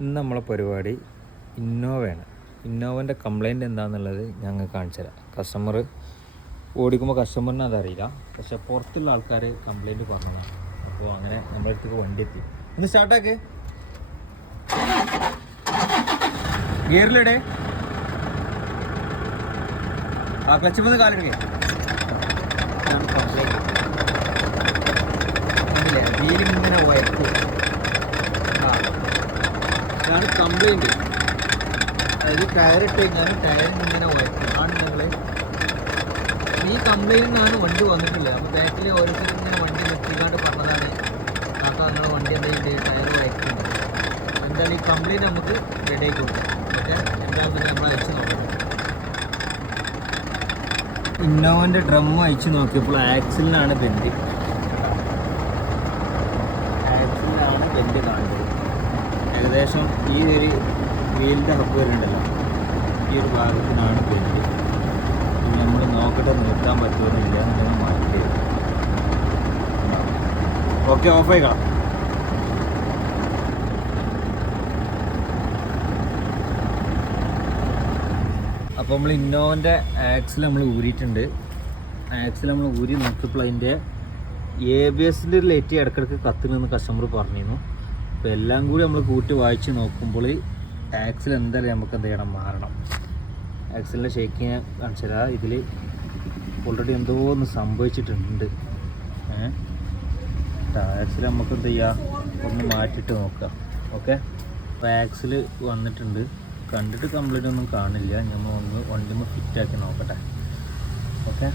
ഇന്ന് നമ്മളെ പരിപാടി ഇന്നോവയാണ്. ഇന്നോവൻ്റെ കംപ്ലൈൻറ്റ് എന്താണെന്നുള്ളത് ഞങ്ങൾ കാണിച്ചു തരാം. കസ്റ്റമർ ഓടിക്കുമ്പോൾ കസ്റ്റമറിന് അതറിയില്ല, പക്ഷെ പുറത്തുള്ള ആൾക്കാർ കംപ്ലൈൻറ്റ് പറഞ്ഞതാണ്. അപ്പോൾ അങ്ങനെ നമ്മുടെ അടുത്തേക്ക് വണ്ടി എത്തി. ഒന്ന് സ്റ്റാർട്ടാക്ക്, ഗിയറിലിടെ, ആ ക്ലച്ച് വന്ന് കാലെടുക്കേ. ഇതാണ് കംപ്ലൈൻറ്റ്. വീലിങ്ങനെ വയക്കും. ഇതാണ് കംപ്ലൈൻറ്റ്. അതായത് ടയർ ഇട്ട് കഴിഞ്ഞാൽ ടയറിന് ഇങ്ങനെ വയക്കും. ആണ് ഞങ്ങൾ ഈ കംപ്ലൈൻറ്റിനാണ് വണ്ടി വന്നിട്ടില്ല. അപ്പോൾ ബാക്കിൽ ഓരോരുത്തരും ഇങ്ങനെ വണ്ടി നിർത്തിക്കാണ്ട് പറഞ്ഞതാണ്, കാക്ക നിങ്ങളുടെ വണ്ടി എന്തെങ്കിലും ടയർ വയക്കുന്നുണ്ട്. എന്തായാലും ഈ കംപ്ലൈൻറ്റ് നമുക്ക് റെഡി ആക്കി കൊടുക്കാം. ഓക്കെ, എന്താണെന്ന് നമ്മൾ അയച്ചു നോക്കാം. ഇന്നോവൻ്റെ ഡ്രം അയച്ചു നോക്കിയപ്പോൾ ആക്സിലിനാണ് ബെൻഡ്. ആക്സിലിനാണ് ബെൻഡ് കാണുന്നത്. ഏകദേശം ഈ ഒരു വീലിൻ്റെ ഹബ്ബ് വരുന്നുണ്ടല്ലോ, ഈ ഒരു ഭാഗത്തിനാണ് ബെൻഡ്. നമ്മൾ നോക്കട്ടെ നിർത്താൻ പറ്റുമെന്നില്ല, നമ്മൾ മാറ്റി. ഓക്കെ, ഓഫ് ആയിക്കാം. അപ്പോൾ നമ്മൾ ഇന്നോവൻ്റെ ആക്സിൽ നമ്മൾ ഊരിയിട്ടുണ്ട്. ആക്സിൽ നമ്മൾ ഊരി നോക്കിയപ്പോൾ അതിൻ്റെ ABSൻ്റെ ഒരു ലൈറ്റ് ഇടയ്ക്കിടയ്ക്ക് കത്തുന്നെന്ന് കസ്റ്റമർ പറഞ്ഞിരുന്നു. അപ്പോൾ എല്ലാം കൂടി നമ്മൾ കൂട്ടി വായിച്ച് നോക്കുമ്പോൾ ആക്സിൽ എന്തായാലും നമുക്ക് എന്ത് ചെയ്യണം, മാറണം. ആക്സിലിൻ്റെ ഷേക്കിങ് കാണിച്ചാൽ ഇതിൽ ഓൾറെഡി എന്തോ ഒന്ന് സംഭവിച്ചിട്ടുണ്ട്. ആക്സിൽ നമുക്ക് എന്ത് ചെയ്യാം, ഒന്ന് മാറ്റിയിട്ട് നോക്കാം. ഓക്കെ, അപ്പോൾ ആക്സിൽ വന്നിട്ടുണ്ട്. കണ്ടിട്ട് കംപ്ലീറ്റ് ഒന്നും കാണില്ല. നമ്മൾ ഒന്ന് വണ്ടിമ്മ ഫിറ്റാക്കി നോക്കട്ടെ. ഓക്കെ.